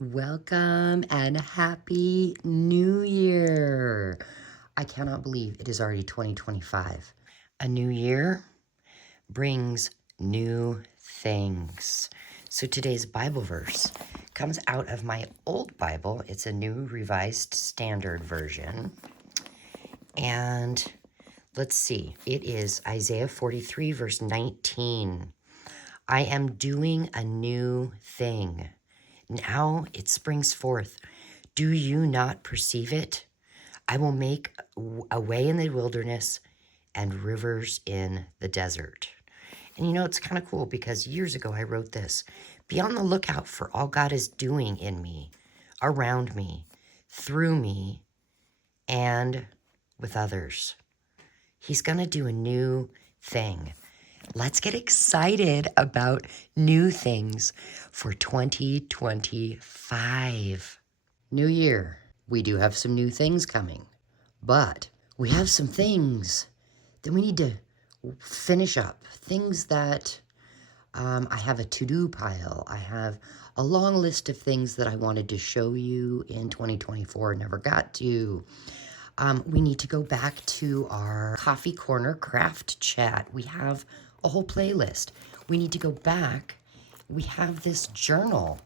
Welcome and happy new year. I cannot believe it is already 2025. A new year brings new things. So today's Bible verse comes out of my old Bible. It's a new revised standard version. And let's see, it is Isaiah 43 verse 19. I am doing a new thing. Now it springs forth. Do you not perceive it? I will make a way in the wilderness and rivers in the desert. And you know, it's kind of cool because years ago I wrote this. Be on the lookout for all God is doing in me, around me, through me, and with others. He's going to do a new thing. Let's get excited about new things for 2025. New year. We do have some new things coming, but we have some things that we need to finish up. Things that I have a to-do pile. I have a long list of things that I wanted to show you in 2024, never got to. We need to go back to our Coffee Corner Craft Chat. We have a whole playlist. We need to go back. We have this journal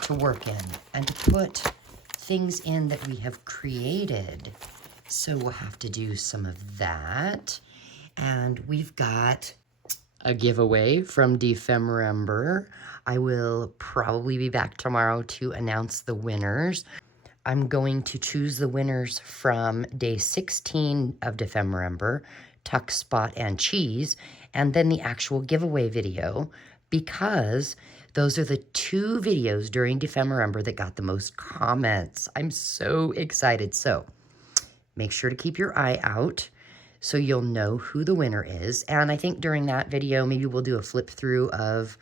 to work in and to put things in that we have created. So we'll have to do some of that. And we've got a giveaway from Defember. I will probably be back tomorrow to announce the winners. I'm going to choose the winners from day 16 of Defember, Tuck, Spot, and Cheese, and then the actual giveaway video, because those are the two videos during Defember that got the most comments. I'm so excited. So make sure to keep your eye out so you'll know who the winner is. And I think during that video, maybe we'll do a flip through of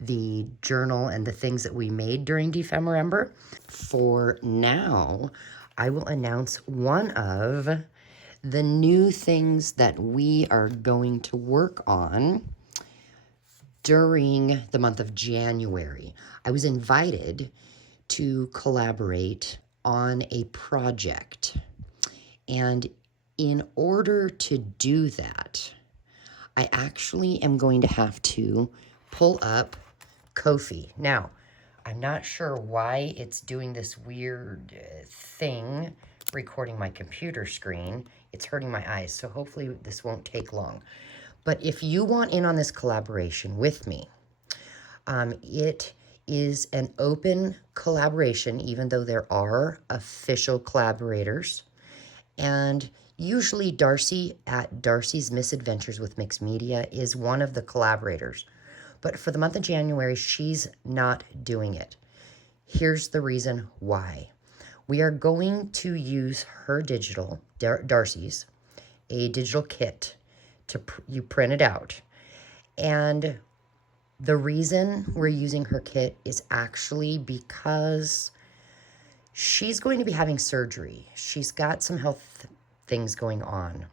the journal and the things that we made during Defember. For now, I will announce one of the new things that we are going to work on during the month of January. I was invited to collaborate on a project. And in order to do that, I actually am going to have to pull up Ko-fi. Now, I'm not sure why it's doing this weird thing recording my computer screen. It's hurting my eyes, so hopefully this won't take long. But if you want in on this collaboration with me, it is an open collaboration, even though there are official collaborators. And usually Darcy at Darcy's Misadventures with Mixed Media is one of the collaborators. But for the month of January, she's not doing it. Here's the reason why. We are going to use her digital, Darcy's, a digital kit to you print it out. And the reason we're using her kit is actually because she's going to be having surgery. She's got some health things going on.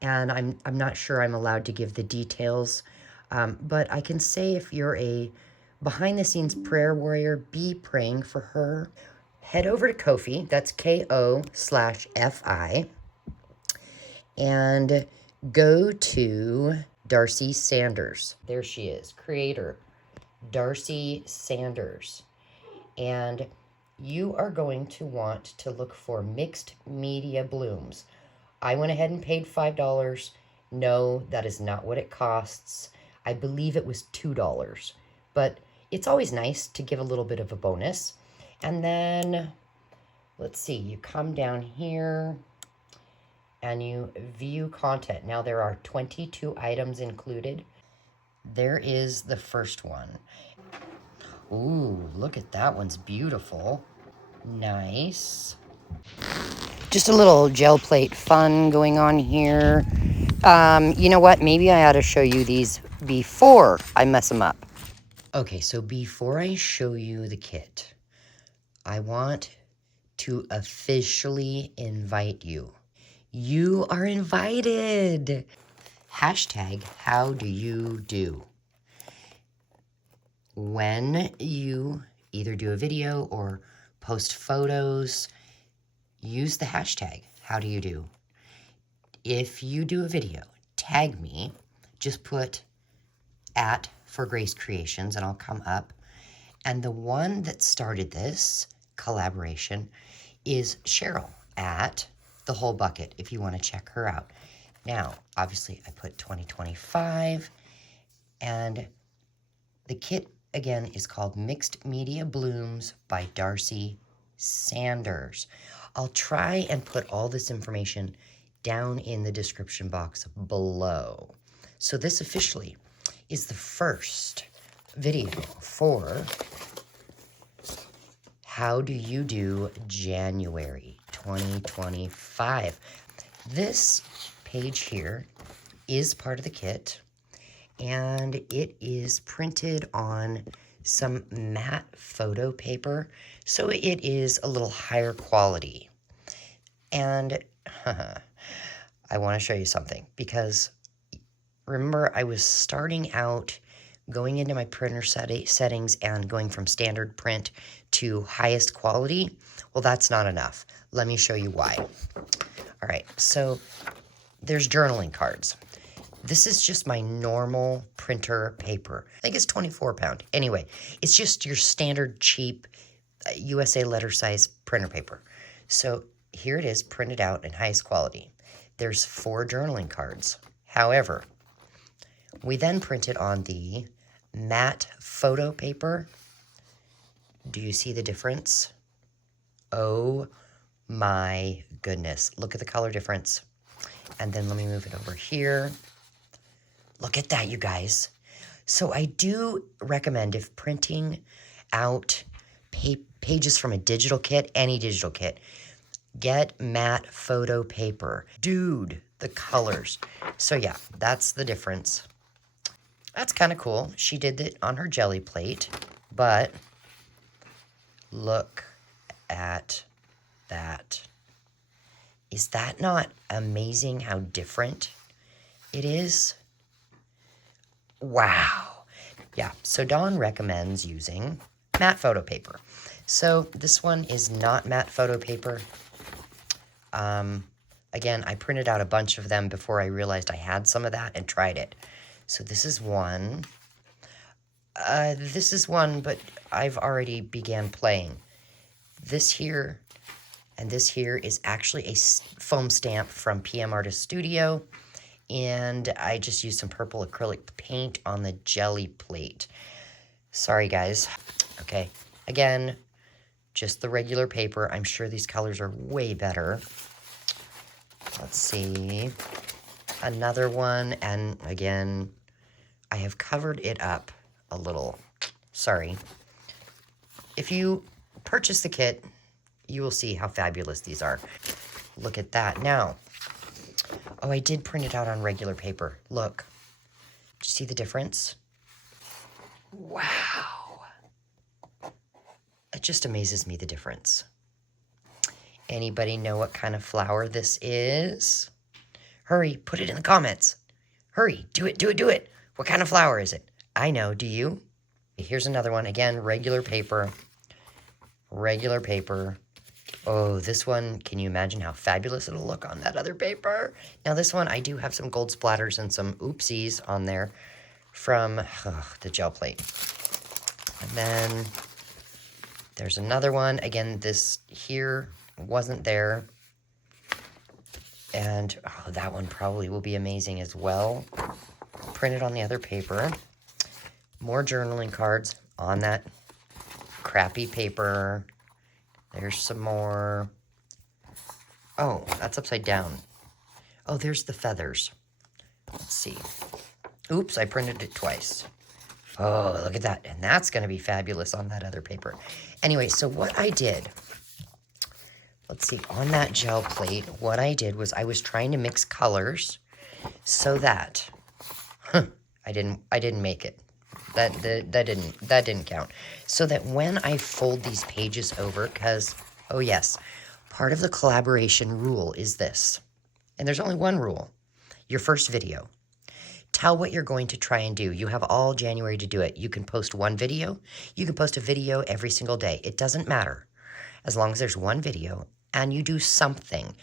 And I'm not sure I'm allowed to give the details. But I can say if you're a behind-the-scenes prayer warrior, be praying for her. Head over to Ko-fi, that's Ko/fi, and go to Darcy Sanders. There she is, creator, Darcy Sanders. And you are going to want to look for Mixed Media Blooms. I went ahead and paid $5. No, that is not what it costs. I believe it was $2, but it's always nice to give a little bit of a bonus. And then, let's see, you come down here and you view content. Now there are 22 items included. There is the first one. Ooh, look at that one's beautiful. Nice. Just a little gel plate fun going on here. You know what? Maybe I ought to show you these before I mess them up. Okay, so before I show you the kit, I want to officially invite you. You are invited. Hashtag, how do you do? When you either do a video or post photos, use the hashtag. How do you do? If you do a video, tag me, just put @ for Grace Creations and I'll come up. And the one that started this collaboration is Sharyl at The Whole Bucket, if you want to check her out. Now, obviously, I put 2025, and the kit, again, is called Mixed Media Blooms by Darcy Sanders. I'll try and put all this information down in the description box below. So this officially is the first video for How Do You Do January 2025. This page here is part of the kit, and it is printed on some matte photo paper, so it is a little higher quality. And I want to show you something, because remember I was starting out going into my printer settings and going from standard print to highest quality. Well, that's not enough. Let me show you why. All right, so there's journaling cards. This is just my normal printer paper. I think it's 24 pound. Anyway, it's just your standard cheap USA letter size printer paper. So here it is, printed out in highest quality. There's 4 journaling cards. However, we then printed on the matte photo paper. Do you see the difference? Oh my goodness. Look at the color difference. And then let me move it over here. Look at that, you guys. So I do recommend, if printing out pages from a digital kit, any digital kit, get matte photo paper. Dude, the colors. So yeah, that's the difference. That's kind of cool. She did it on her jelly plate, but look at that. Is that not amazing how different it is? Wow. Yeah, so Dawn recommends using matte photo paper. So this one is not matte photo paper. Again, I printed out a bunch of them before I realized I had some of that and tried it. So this is one. This is one, but I've already began playing. This here and this here is actually a foam stamp from PM Artist Studio. And I just used some purple acrylic paint on the jelly plate. Sorry, guys. Okay, again, just the regular paper. I'm sure these colors are way better. Let's see. Another one, and again, I have covered it up a little. Sorry. If you purchase the kit, you will see how fabulous these are. Look at that. Now, oh, I did print it out on regular paper. Look. Did you see the difference? Wow. It just amazes me, the difference. Anybody know what kind of flower this is? Hurry, put it in the comments. Hurry, do it, do it, do it. What kind of flower is it? I know, do you? Here's another one. Again, regular paper. Regular paper. Oh, this one, can you imagine how fabulous it'll look on that other paper? Now this one, I do have some gold splatters and some oopsies on there from the gel plate. And then there's another one. Again, this here wasn't there. And oh, that one probably will be amazing as well. Printed on the other paper. More journaling cards on that crappy paper. There's some more. Oh, that's upside down. Oh, there's the feathers. Let's see. Oops, I printed it twice. Oh, look at that. And that's going to be fabulous on that other paper. Anyway, so what I did, let's see, on that gel plate, what I did was I was trying to mix colors so that, I didn't make it. That didn't count. So that when I fold these pages over, because, oh yes, part of the collaboration rule is this, and there's only one rule. Your first video, tell what you're going to try and do. You have all January to do it. You can post one video. You can post a video every single day. It doesn't matter as long as there's one video and you do something.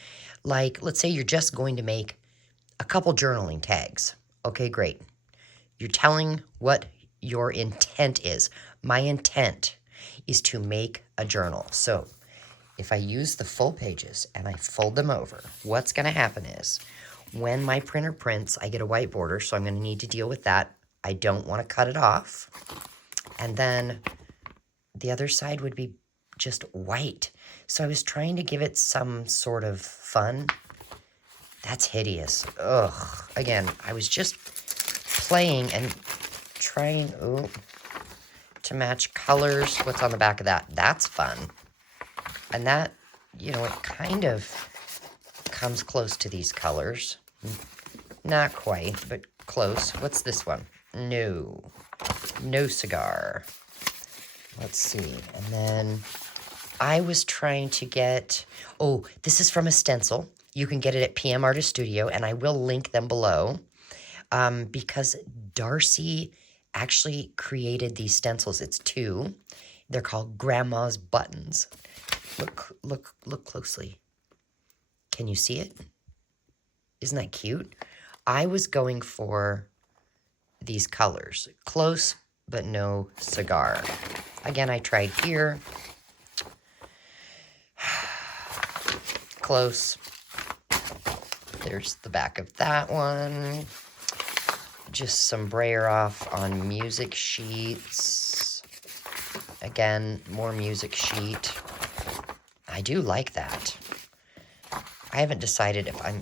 Like, let's say you're just going to make a couple journaling tags. Okay, great. You're telling what your intent is. My intent is to make a journal. So if I use the full pages and I fold them over, what's going to happen is when my printer prints, I get a white border, so I'm going to need to deal with that. I don't want to cut it off. And then the other side would be just white. So I was trying to give it some sort of fun. That's hideous. Ugh. Again, I was just playing and trying to match colors. What's on the back of that? That's fun. And that, you know, it kind of comes close to these colors. Not quite, but close. What's this one? No. No cigar. Let's see. And then I was trying to get... Oh, this is from a stencil. You can get it at PM Artist Studio, and I will link them below. Because Darcy actually created these stencils. It's 2. They're called Grandma's Buttons. Look closely. Can you see it? Isn't that cute? I was going for these colors. Close, but no cigar. Again, I tried here. Close. There's the back of that one. Just some brayer off on music sheets. Again, more music sheet. I do like that. I haven't decided if I'm...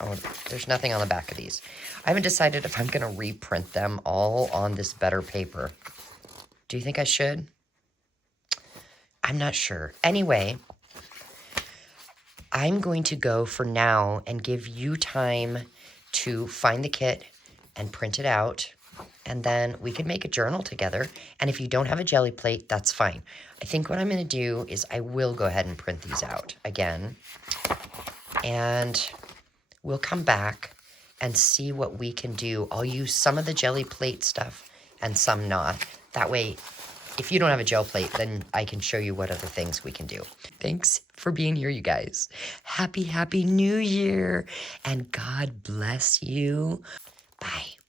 Oh, there's nothing on the back of these. I haven't decided if I'm going to reprint them all on this better paper. Do you think I should? I'm not sure. Anyway, I'm going to go for now and give you time to find the kit and print it out. And then we could make a journal together. And if you don't have a jelly plate, that's fine. I think what I'm going to do is I will go ahead and print these out again. And we'll come back and see what we can do. I'll use some of the jelly plate stuff and some not. That way, if you don't have a gel plate, then I can show you what other things we can do. Thanks for being here, you guys. Happy New Year. And God bless you. Bye.